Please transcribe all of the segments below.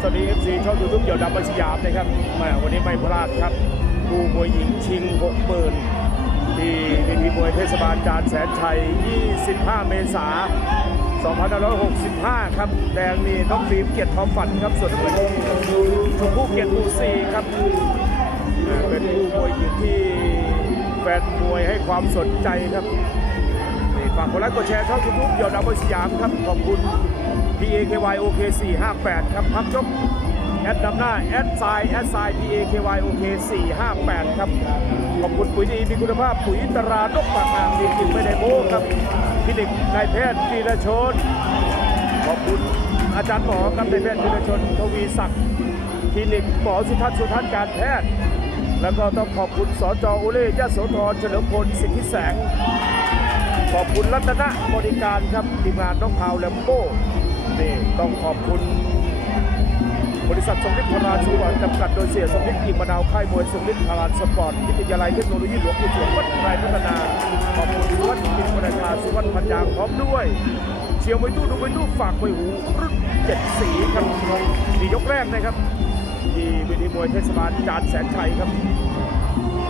สวัสดีเอฟซีช่องยูทูบเกี่ยวดับบัญสยามนะครับแหมวันนี้ไม่พลาดครับคู่มวยหญิงชิง6 0 0 0 0ที่เวทีมวยเทศบาลจานแสนชัย 25 เมษายน2565 ครับ แดงนี่น้องฟิล์มเกียรติทองฝันครับ ส่วนน้ำเงินชมพู่เกียรติหมูซีครับ เป็นคู่มวยหญิงที่แฟนมวยให้ความสนใจครับ ฝากกดไลค์กดแชร์ช่องยูทูบเดี่ยวดาวบนสยามครับ ขอบคุณ P A K Y O K 458ครับพักชกแอดนำหน้าแอดไซแอดไซ P A K Y O K 458ครับ ขอบคุณปุ๋ยดีมีคุณภาพปุ๋ยตรานกปากอ่างดีจริงไม่ได้โม้ครับคลินิกนายแพทย์จีรชน ขอบคุณอาจารย์หมอครับนายแพทย์จีรชนทวีศักดิ์คลินิกหมอสุทัศน์สุทัศน์การแพทย์ แล้วก็ต้องขอบคุณสจอุเล่ยะโสธรเฉลิมพลสิทธิแสง ขอบคุณรัตนะบริการครับทีมงานน้องพาวแลมโบ้นี่ต้องขอบคุณบริษัทสมฤทธิ์พารานสุวรรณจำกัดโดยเสียสมฤทธิ์กิมมะนาวค่ายมวยสมฤทธิ์พารานสปอร์ตวิทยาลัยเทคโนโลยีหลวงปู่สวงวัดไทยพัฒนา ขอบคุณสุวรรณกินบริกาสุวรรณพันยางพร้อมด้วย เชียวไว้ตู้ดูไว้ตู้ฝากไว้หูรุ่นเจ็ดสีครับนี่ยกแรกนะครับ ที่เวทีมวยเทศบาลจานแสนชัยครับ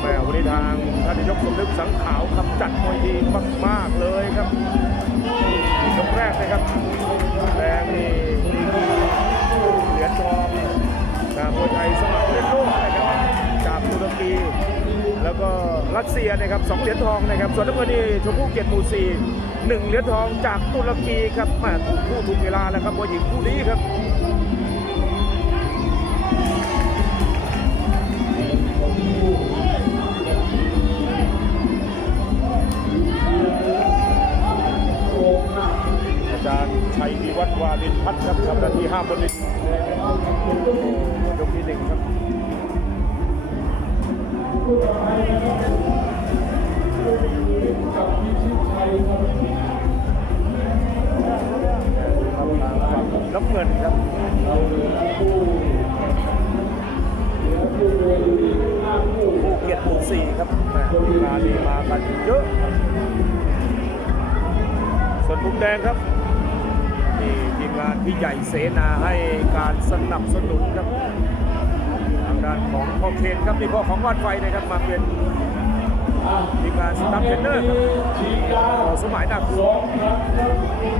แม่วันนี้ทางท่านนายกสมนึกสังขาวครับจัดมวยดีมากๆเลยครับยกแรกนะครับแดงนี่ดีกีเหรียญทองจากมวยไทยสมัครเล่นโลกนะครับจากตุรกีแล้วก็รัสเซียนะครับสองเหรียญทองนะครับส่วนน้ำเงินนี่ชมพู่เกียรติมูซีหนึ่งเหรียญทองจากตุรกีครับแม่ถูกคู่ถูกเวลาแล้วครับมวยหญิงคู่นี้ครับ พัฒน์ครับทำหน้าทีห้าบนลินยกที่หนึ่งครับน้ำเงินครับผู้เกียรติหมู่สี่ครับมานนี้มากันเยอะ ส่วนมุมแดงครับ ทีมงานพี่ใหญ่เสนาให้การสนับสนุนครับทางด้านของพ่อเคนครับนี่พ่อของวาดไฟนะครับมาเป็นทีมงานสตาฟเทนเนอร์ครับต่อสมัยนาคูยกที่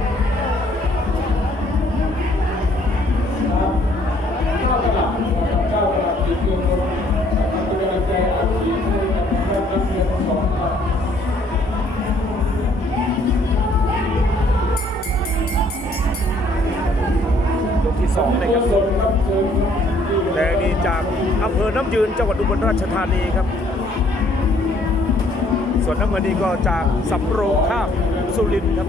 ส องนะครับแดงนี่จากอำเภอน้ำยืนจังหวัดอุบลราชธานีครับ ส่วนน้ำเงินนี่ก็จากสำโรงทาบสุรินทร์ครับ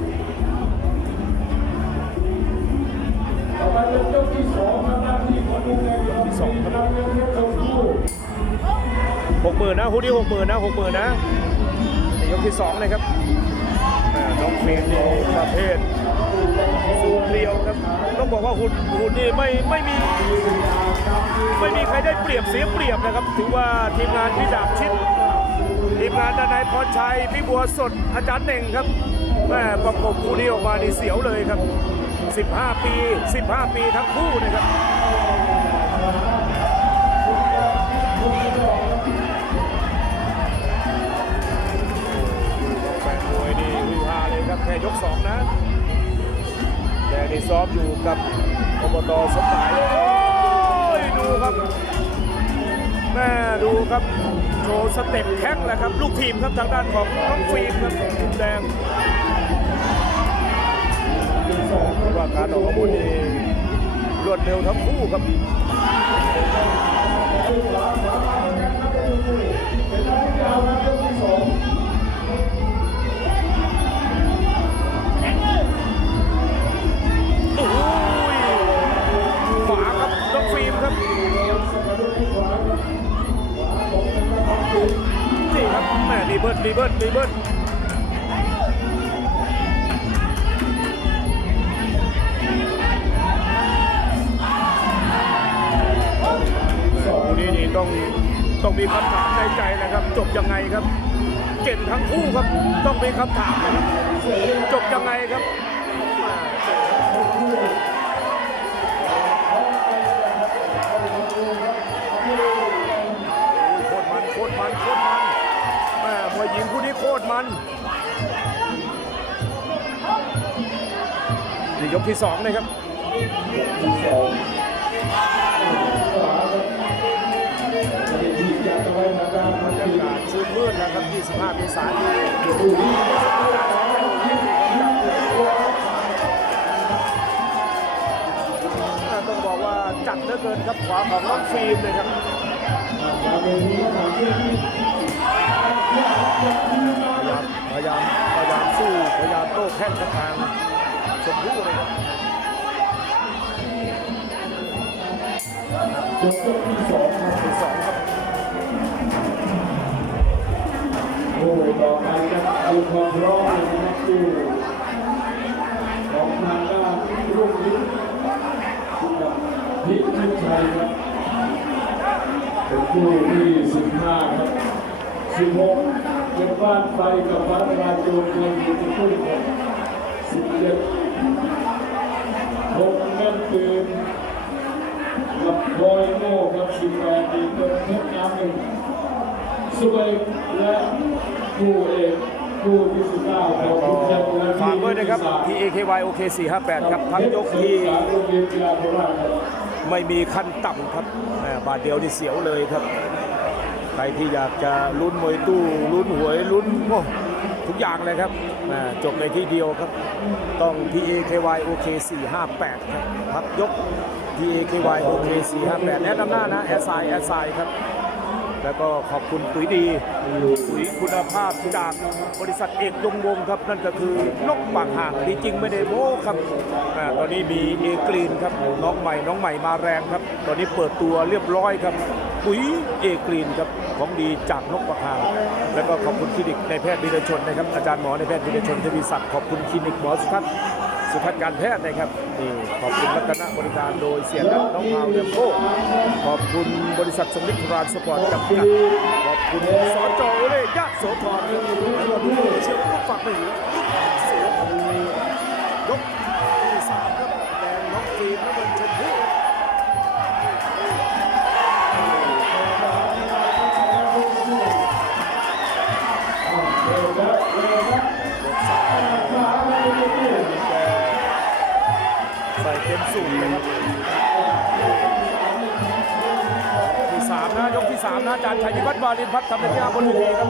ที่สองครับหกหมื่นนะฮูดี้หกหมื่นนะหกหมื่นนะนี่ยกที่สองเลยครับอ่าน้องเฟรนนี่ประเภท สูงเรียวครับ ต้องบอกว่าหุ่นหุ่นนี่ไม่ไม่มี ไม่มีใครได้เปรียบเสียเปรียบนะครับ ถือว่าทีมงานพี่ดาบชิดทีมงานดนายพรชัยพี่บัวสดอาจารย์เน่งครับแม่ประกบคู่นี้ออกมานี่เสียวเลยครับ 15 ปี 15 ปีทั้งคู่นะครับแฟนมวยนี่ฮือฮาเลยครับแค่ยกสองนะ นี่ซ้อมอยู่กับอบตสมหมายโอ้ยดูครับแม่ดูครับโชว์สเต็ปแข้งแหละครับ ลูกทีมครับทางด้านของน้องฟิล์มครับมุมแดงว่าการออกอาวุธนี่รวดเร็วทั้งคู่ครับ น้องฟิล์มครับนี่ครับแม่รีเบิร์ดรีเบิร์ดรีเบิร์ดนี้นี่ต้องต้องมีคำถามในใจนะครับ จบยังไงครับ เก่งทั้งคู่ครับ ต้องมีคำถามนะครับจบยังไงครับ ที่สองนะครับสองที่จะไว้ทางด้านบรรยากาศชื่นมื่นนะครับ 25เมษายนต้องบอกว่าจัดเหลือเกินครับขวาของน้องฟิล์มเลยครับเป็นนี้ทางที่พยายามพยายามพยายามสู้พยายามโต้แข้งกับทาง ชมพู่เลยครับยกที่สองครับที่สองครับโอ้ยต่อไปครับดูความร้อนนะครับดูของทางด้านรุ่งฤทธิ์กับพิชิตชัยครับเป็นคู่ที่สิบห้าครับสิบหกเป็นบ้านไฟกับบ้านราโจมเมืองอยู่ที่คู่ครับ สิบเจ็ดหกแม่นปืนกับพลอยโม่ครับสิบแปดอีกเป็นเพชรน้ำหนึ่งสเวกและคู่เอกคู่ที่สิบเก้าของคุณแจ็คและฝากด้วยนะครับ TAKY OK 458 ครับทั้งยกที่โรงเรียนกีฬาโคราชครับไม่มีขั้นต่ำครับแหม่บาทเดียวนี่เสียวเลยครับ ใครที่อยากจะลุ้นมวยตู้ลุ้นหวยลุ้นโอ้ ทุกอย่างเลยครับจบในที่เดียวครับ ต้อง TAKY OK 458ครับพักยก TAKY OK 458แนะนำหน้านะแอสไซแอสไซครับ แล้วก็ขอบคุณปุ๋ยดีปุ๋ยคุณภาพจากบริษัทเอกยงวงครับ นั่นก็คือนกปากห่างดีจริงไม่ได้โม้ครับอตอนนี้มีเอกรีนครับน้องใหม่น้องใหม่มาแรงครับ ตอนนี้เปิดตัวเรียบร้อยครับ ปุ๋ยเอกรีนครับของดีจากนกปากห่าแล้วก็ขอบคุณคลินิกในแพทย์วิรชนนะครับอาจารย์หมอในแพทย์วิรชนทวีศักดิ์ขอบคุณคลินิกหมอสุทัศน์สุทัศน์การแพทย์นะครับนี่ขอบคุณรัตนบริการโดยเสียนัทน้องพาวเรืองโคขอบคุณบริษัทสมิทรานสปอร์ตจำกัดขอบคุณสจโอเล่ยะโสธรแล้วก็ทุกคนเชียร์ลูกฝักหนึ่ง เต็มสูตรเลยครับที่สามนะยกที่สามนะอาจารย์ชัยวิวัฒน์วารินพัฒน์ทำเป็นที่ห้าบนเวทีครับ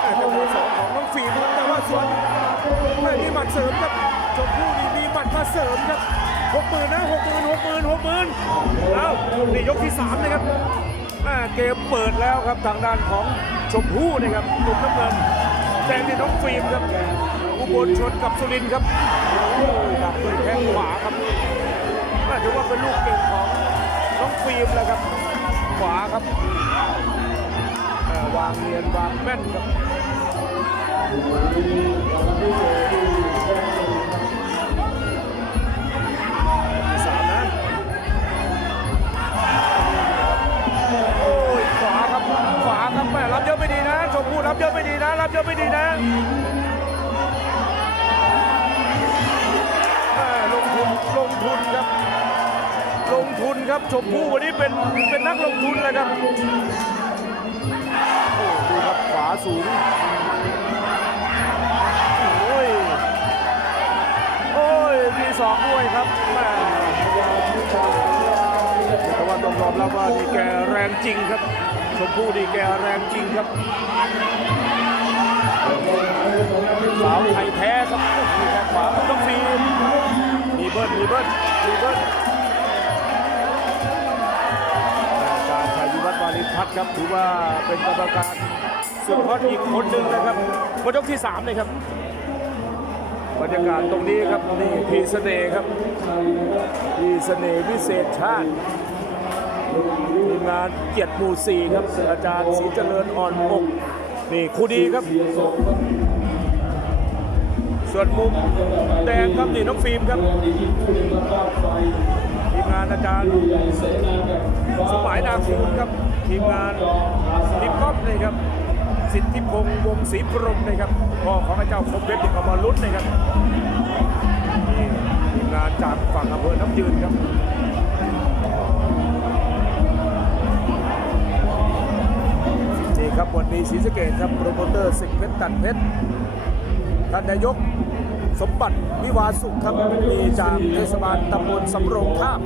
แต่จังหวะสองของน้องฟิล์มครับแต่ว่าสวนไม่มีหมัดเสริมครับชมพู่นี่มีหมัดมาเสริมครับหกหมื่นนะหกหมื่นหกหมื่นหกหมื่นเอ้านี่ยกที่สามนะครับเกมเปิดแล้วครับทางด้านของชมพู่นะครับหนุ่มน้ำเงิน แดงที่น้องฟิล์มครับอุบลชนกับสุรินครับดักด้วยแข้งขวาครับน่าจะว่าเป็นลูกเก่งของน้องฟิล์มแล้วครับ ขวาครับวางเนียนวางแม่นครับ รับเยอะไม่ดีนะ รับเยอะไม่ดีนะลงทุนลงทุนครับ ลงทุนครับชมพู่วันนี้เป็นเป็นนักลงทุนเลยครับดูครับขวาสูงโอ้ยโอ้ยมีสองด้วยครับแม่แต่ว่าต้องยอมรับว่านี่แกแรงจริงครับ ชมพู่นี่แกแรงจริงครับสาวไทยแท้ครับโอ้โหแข้งขวาของต้องฟิล์มมีเบิ้ลมีเบิ้ลมีเบิ้ลอาจารย์ชัยวิวัฒน์วาริพัฒน์ครับถือว่าเป็นกรรมการสุดยอดอีกคนหนึ่งนะครับวันยกที่สามเลยครับบรรยากาศตรงนี้ครับนี่พีเสน่ห์ครับพีเสน่ห์วิเศษชาติ ทีมงานเกียรติหมู่สี่ครับ อาจารย์ศรีเจริญอ่อนอกนี่ครูดีครับ ส่วนมุมแดงครับนี่น้องฟิล์มครับทีมงานอาจารย์สมัยนาคูณครับ ทีมงานทีมก๊อฟเลยครับสิทธิพงษ์วงศรีพรมนะครับพ่อของพระเจ้าคมเพชรที่เขามาลุ้นนะครับทีมงานจากฝั่งอำเภอน้ำยืนครับ ครับวันนี้ศรีสะเกดครับโปรโมเตอร์สิงห์เพชรตัดเพชรท่านนายกสมบัติวิวาสุขครับมีจากเทศบาลตำบลสำโรงทาบ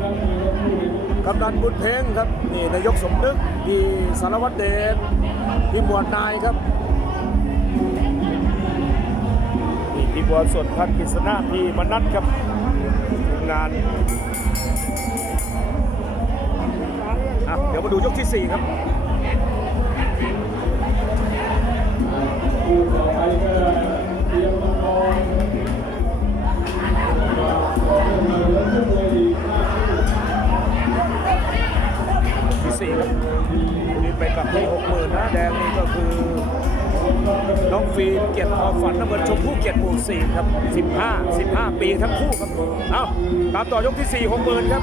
กำนันบุญเพ็งครับนี่นายกสมนึกพี่สารวัตรเดชพี่หมวดนายครับนี่พี่บัวสดพันกฤษณะพี่มนัทครับทีมงานอะเดี๋ยวมาดูยกที่ 4 ครับ สี่ครับนี่ไปกับที่หกหมื่นนะแดงนี่ก็คือ น้องฟีนเกียรติทอฝันน้ำเงินชมพู่เกียรติหมู่สี่ครับ15 15ปีทั้งคู่ครับเอ้าตามต่อยกที่4 6หมื่นครับ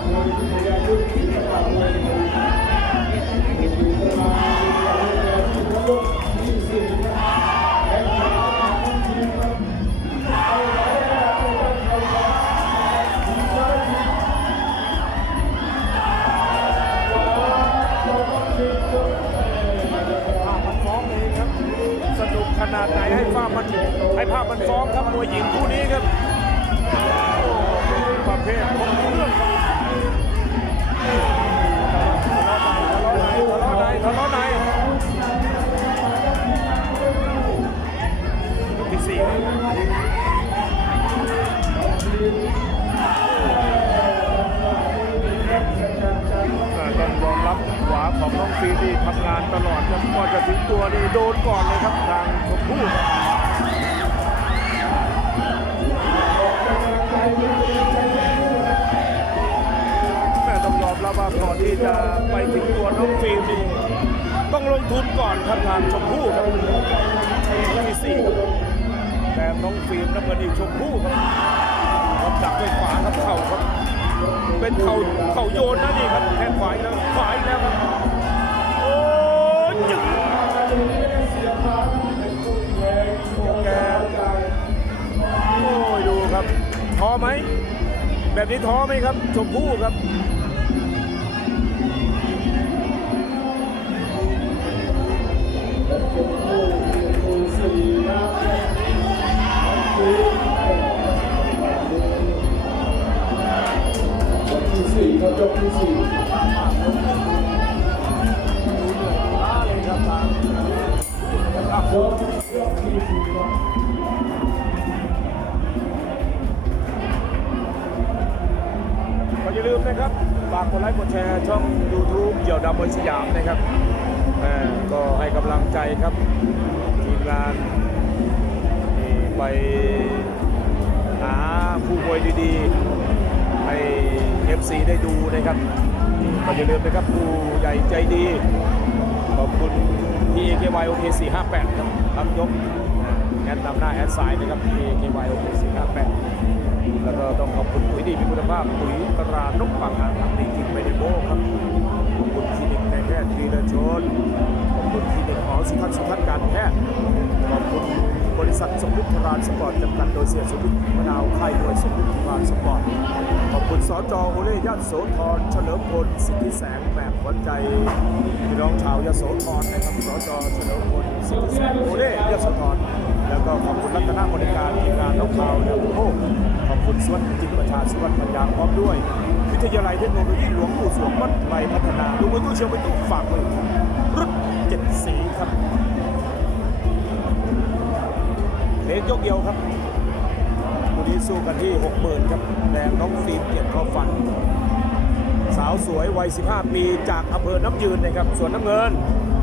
ให้ภาพมันฟ้องครับมวยหญิงคู่นี้ครับประเภทของเรื่องครับทะเลาะในทะเลาะในทะเลาะในที่สี่อ่าต้องยอมรับขวาของน้องฟีที่ทำงานตลอดครับก่อนจะถึงตัวนี่โดนก่อนเลยครับทางชมพู่ ที่จะไปถึงตัวน้องฟิล์มนี่ต้องลงทุนก่อนครับทางชมพู่ครับที่สี่ครับแต่น้องฟิล์มน้ำเงินอีกชมพู่ครับครับดักด้วยขวาครับเข่าครับ เป็นเข่าเข่าโยนนะนี่ครับแทงขวาแล้วขวาแล้วครับโอ้ยจึ๊งโอ้แกโอ้ยดูครับท้อไหมแบบนี้ท้อไหมครับชมพู่ครับ สี่นะยกที่สี่ครับยกที่สี่ยกยกที่สี่ครับก็อย่าลืมนะครับ ฝากกดไลค์กดแชร์ช่อง YouTube เหี่ยวดำบนสยามนะครับ ก็ให้กำลังใจครับทีมงานนี่ไปหาผู้มวยดีๆ ให้ FC ได้ดูนะครับก็อย่าลืมนะครับผู้ใหญ่ใจดี ขอบคุณ PAKY OK 458ครับรับยกแอดนำหน้าแอดสายนะครับ PAKY OK 458แล้วก็ต้องขอบคุณปุ๋ยดีมีคุณภาพปุ๋ยตรานกปางหางดีจริงไม่ได้โม้ครับ ขอบคุณคลินิกในแพทย์ดีเลชนขอบคุณคลินิกหมอสุทัศน์สุทัศน์การแพทย์ขอบคุณบริษัทสมฤทธิ์รานสปอร์ตจำกัดโดยเสียสมฤทธิ์มะนาวค่ายมวยสมฤทธิ์รานสปอร์ตขอบคุณสจโอเล่ยโสธรเฉลิมพลสิทธิแสงแบบหัวใจพี่น้องชาวยโสธรนะครับสจเฉลิมพลสิทธิแสงโอเล่ยโสธรแล้วก็ขอบคุณรัตนบริการทีมงาน สวัสดิ์จิตประชาสวัสดิ์ปัญญาพร้อมด้วย วิทยาลัยเทคโนโลยีหลวงปู่สวงวัดไตรพัฒนาดูมือตู้เชียวมือตู้ฝากมือรุ่นเจ็ดสีครับเลนยกเดียวครับคู่นี้สู้กันที่60,000ครับแดงน้องฟิล์มเกียรติทอฟัน สาวสวยวัย 15 ปีจากอำเภอน้ำยืนนะครับส่วนน้ำเงิน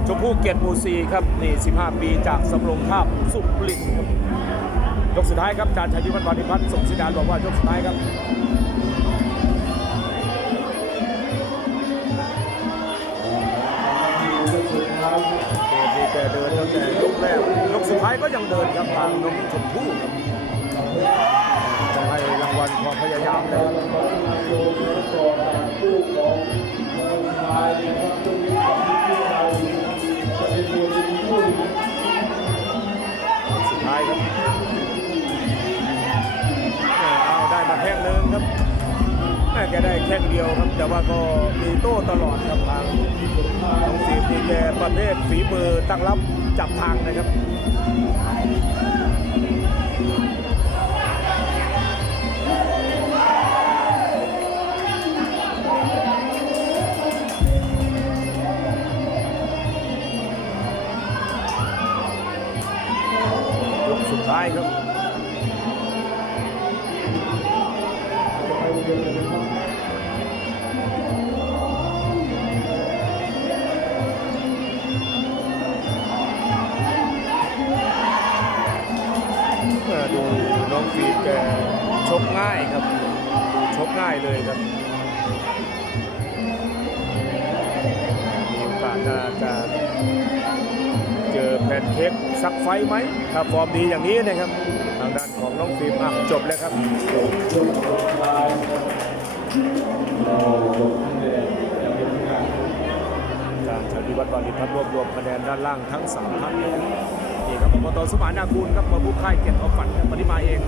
ชมพู่เกียรติมูซีครับนี่ 15 ปีจากสำโรงทาบสุรินทร์ครับ ยกสุดท้ายครับจานชัยยุทธวันปานิพัฒน์ส่งสัญญาณบอกว่ายกสุดท้ายครับเกมนี้แกเดินตั้งแต่ยกแรกยกสุดท้ายก็ยังเดินครับทางน้องชมพู่ครับต้งให้รางวัลความพยายามแล้วก็มาโชว์เนื้องชายสุดท้ายครับ มาแข้งเนึ่งครับแหม่แกได้แข้งเดียวครับ แต่ว่าก็มีโต้ตลอดครับทางน้องสีที่แกประเภทฝีมือตั้งรับจับทางนะครับ เลยครับมีโอกาสน่าจะเจอแพนเค้กสักไฟไหมถ้าฟอร์มดีอย่างนี้นะครับทางด้านของน้องฟิล์มอะจบแล้วครับช่วงสุดท้ายเราลงคะแนนจะเป็นการการชัยวัฒน์วานิชพัฒรวบรวมคะแนนด้านล่างทั้งสามท่านนี่ครับอบตสมานนาคูลครับมาบุกค่ายเกียรติอาฝันครับปฏิมาเอง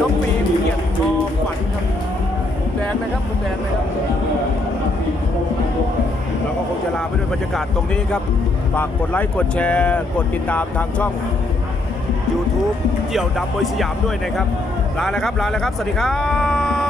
น้องปีเกียรติเอาฝันครับมุมแดงนะครับมุมแดงนะครับเราก็คงจะลาไปด้วยบรรยากาศตรงนี้ครับฝากกดไลค์กดแชร์กดติดตามทางช่อง YouTube เกี่ยวดำบอยสยามด้วยนะครับลาแล้วครับลาแล้วครับ สวัสดีครับ